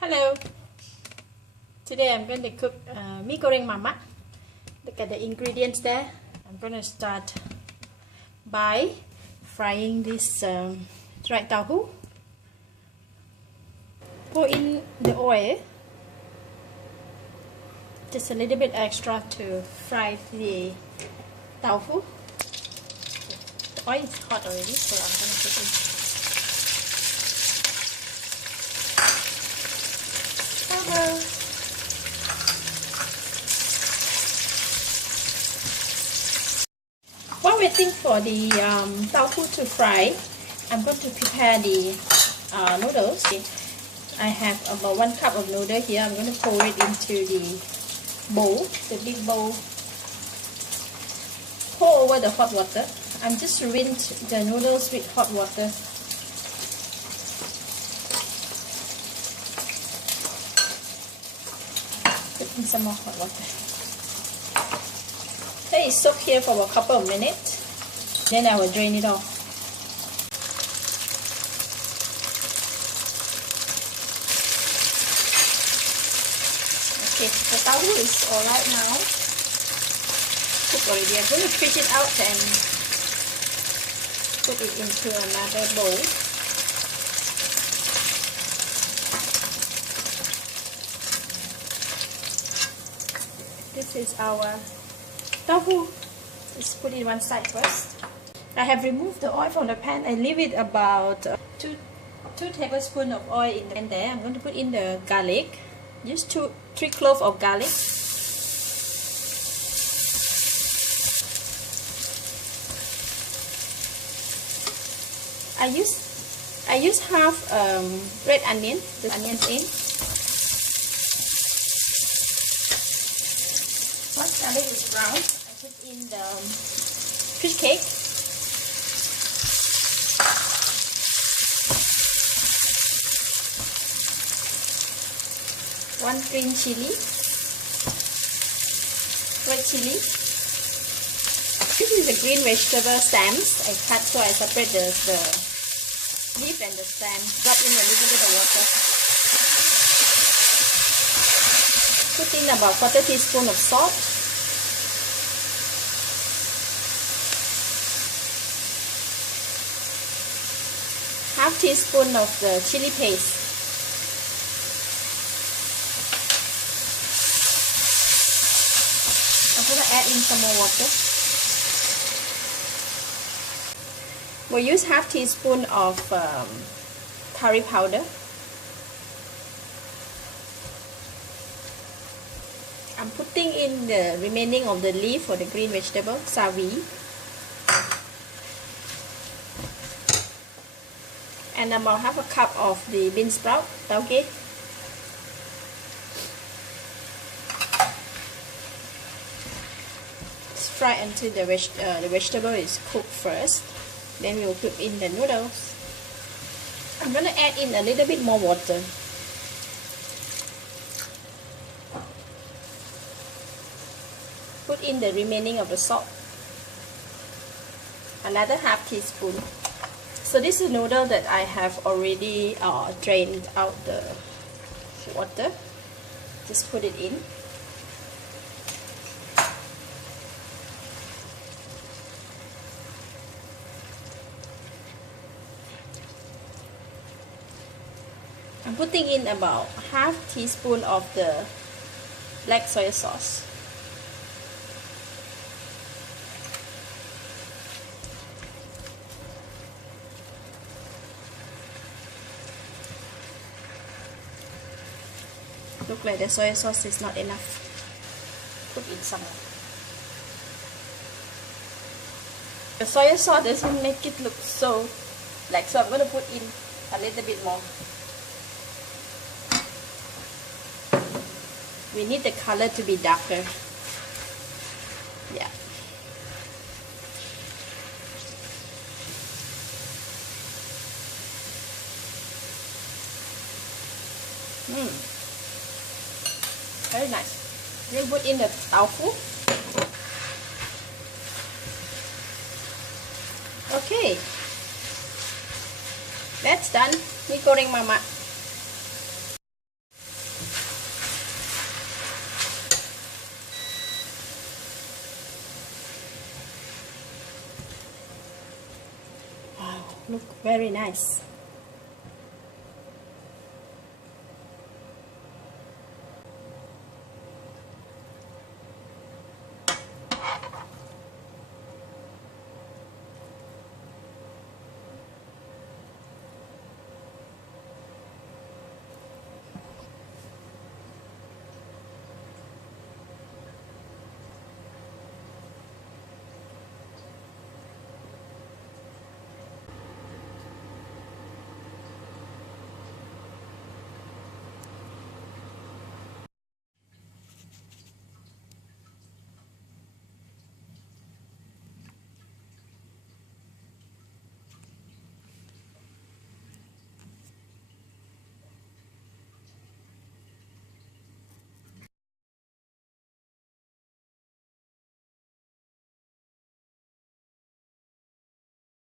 Hello. Today I'm going to cook Mee Goreng Mamak. Look at the ingredients there. I'm going to start by frying this fried tofu. Pour in the oil, just a little bit extra to fry the tofu. The oil is hot already, so I'm going to put in. While waiting for the tofu to fry, I'm going to prepare the noodles. I have about 1 cup of noodle here. I'm going to pour it into the bowl, the big bowl. Pour over the hot water. I'm just rinse the noodles with hot water. Put in some more hot water. Let it soak here for a couple of minutes. Then I will drain it off. Okay, the tofu is alright now. Cooked already. I'm going to fish it out and put it into another bowl. This is our tofu. Let's put it one side first. I have removed the oil from the pan. I leave it about 2 tablespoons of oil in the pan there. I'm going to put in the garlic. Just 3 cloves of garlic. I use half red onion. The onions in. Once garlic is brown, I put in the fish cake. One green chilli, red chilli. This is the green vegetable stems. I cut so I separate the leaf and the stem. Drop in a little bit of water. Put in about 1/4 teaspoon of salt. Half teaspoon of the chili paste. I'm going to add in some more water. We'll use half teaspoon of curry powder. I'm putting in the remaining of the leaf for the green vegetable, Sawi. And about half a cup of the bean sprout, tauge. Fry until the vegetable is cooked first. Then we will put in the noodles. I'm going to add in a little bit more water. Put in the remaining of the salt. Another half teaspoon. So this is noodle that I have already drained out the water. Just put it in. I'm putting in about half teaspoon of the black soya sauce. Look like the soya sauce is not enough. Put in some more. The soya sauce doesn't make it look so black, so I'm going to put in a little bit more. We need the color to be darker. Yeah. Very nice. Then put in the tofu. Okay. That's done. Mee Goreng Mamak. look very nice.